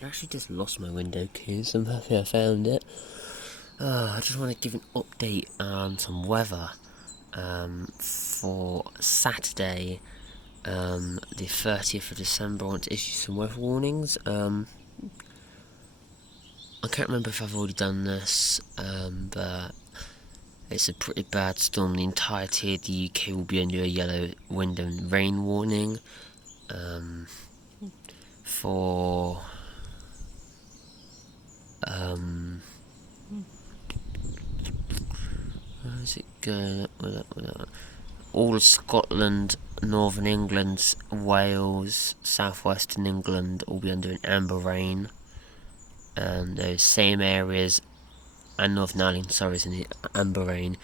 I actually just lost my window keys. I'm happy I found it. I just want to give an update on some weather for Saturday, the 30th of December. I want to issue some weather warnings. I can't remember if I've already done this, but it's a pretty bad storm. The entirety of the UK will be under a yellow wind and rain warning for where's it going? All of Scotland, Northern England, Wales, Southwestern England will be under an amber rain, and those same areas, and Northern Ireland, sorry, is in the amber rain,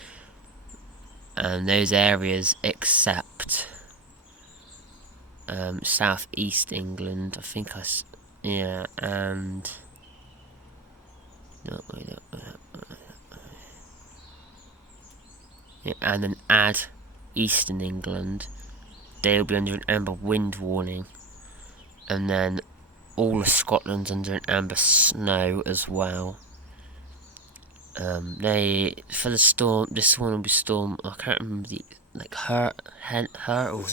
and those areas except South East England, I think and no, yeah, and then add Eastern England, they'll be under an amber wind warning, and then all of Scotland's under an amber snow as well. For the storm, this one will be storm. I can't remember hurt or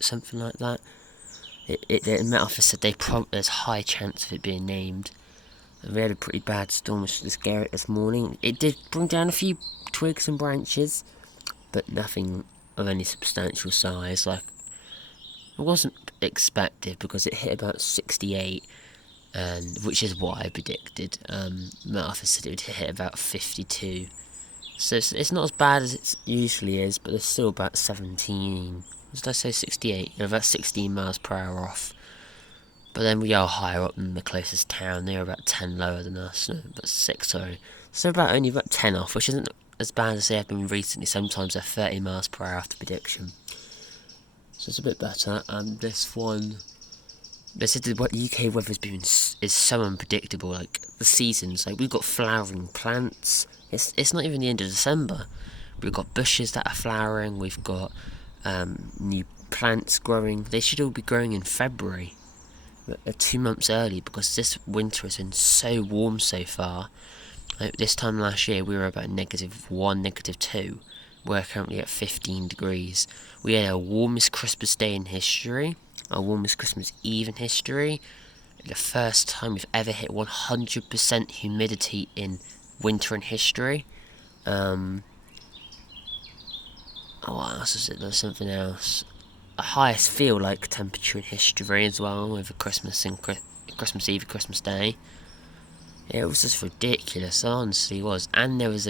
something like that. The Met Office said there's high chance of it being named. And we had a pretty bad storm which was scary this morning. It did bring down a few twigs and branches, but nothing of any substantial size. Like, it wasn't expected because it hit about 68, and which is what I predicted. Met Office said it would hit about 52. So it's not as bad as it usually is, but there's still about 17. Did I say 68? About 16 miles per hour off. But then we are higher up than the closest town. They're about 10 lower than us. No, about 6, sorry. So only about 10 off, which isn't as bad as they have been recently. Sometimes they're 30 miles per hour after prediction. So it's a bit better. This one, they said that what UK weather's been is so unpredictable. Like the seasons, like we've got flowering plants. It's not even the end of December. We've got bushes that are flowering. We've got new plants growing. They should all be growing in February. 2 months early, because this winter has been so warm so far. Like this time last year we were about -1, -2. We're currently at 15 degrees. We had our warmest Christmas day in history, our warmest Christmas Eve in history. The first time we've ever hit 100% humidity in winter in history. What else is it? There's something else. A highest feel-like temperature in history as well, with a Christmas Eve and Christmas Day. It was just ridiculous, honestly it was. And there was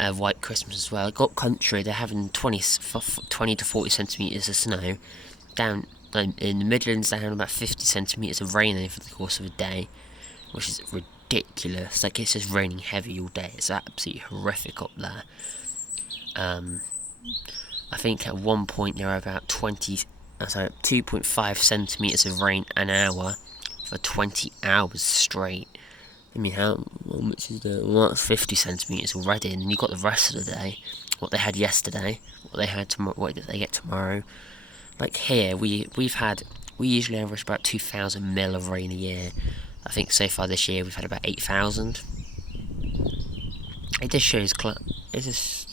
a white Christmas as well. Got country, they're having 20 to 40 centimetres of snow. Down in the Midlands, they're having about 50 centimetres of rain over the course of a day, which is ridiculous. Like, it's just raining heavy all day. It's absolutely horrific up there. I think at one point there were about 2.5 centimetres of rain an hour for 20 hours straight. I mean, how much is that? Well, that's 50 centimetres already, and then you've got the rest of the day. What they had yesterday, what they had tomorrow, what did they get tomorrow? Like here, we usually average about 2,000 mil of rain a year. I think so far this year we've had about 8,000. It just shows, it just...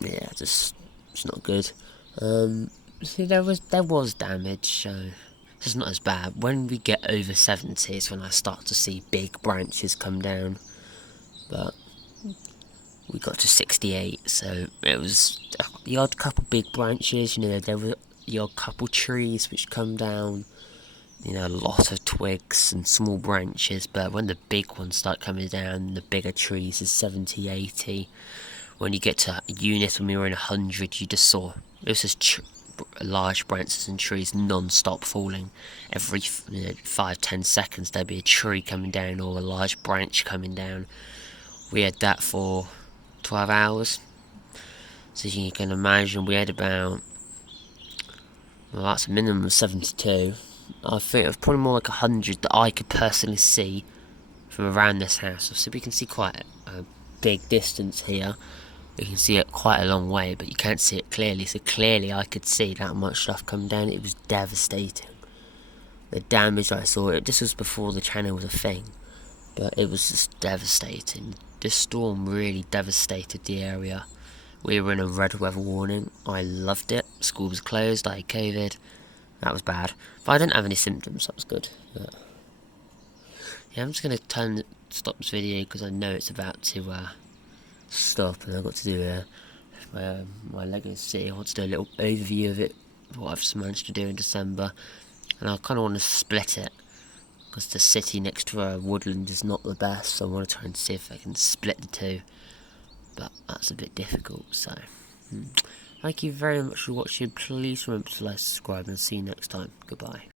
yeah, just it's not good. See, there was damage, so it's not as bad. When we get over 70 is when I start to see big branches come down. But we got to 68, so it was the odd couple big branches. You know, there were the odd couple trees which come down. You know, a lot of twigs and small branches, but when the big ones start coming down, the bigger trees is 70, 80. When you get to a unit, when we were in 100, you just saw, it was just large branches and trees non-stop falling. Every 5-10 seconds there'd be a tree coming down or a large branch coming down. We had that for 12 hours. So you can imagine we had about, well, that's a minimum of 72. I think it was probably more like 100 that I could personally see from around this house. So we can see quite a big distance here. You can see it quite a long way, but you can't see it clearly. So clearly I could see that much stuff come down. It was devastating. the damage I saw. This was before the channel was a thing, but it was just devastating. This storm really devastated the area. We were in a red weather warning. I loved it. School was closed. I had COVID. That was bad. But I didn't have any symptoms. That was good. But yeah, I'm just gonna stop this video because I know it's about to stop, and I've got to do my Lego City. I want to do a little overview of it, what I've managed to do in December, and I kind of want to split it because the city next to Woodland is not the best, so I want to try and see if I can split the two, but that's a bit difficult. So thank you very much for watching. Please remember to like, subscribe, and see you next time. Goodbye.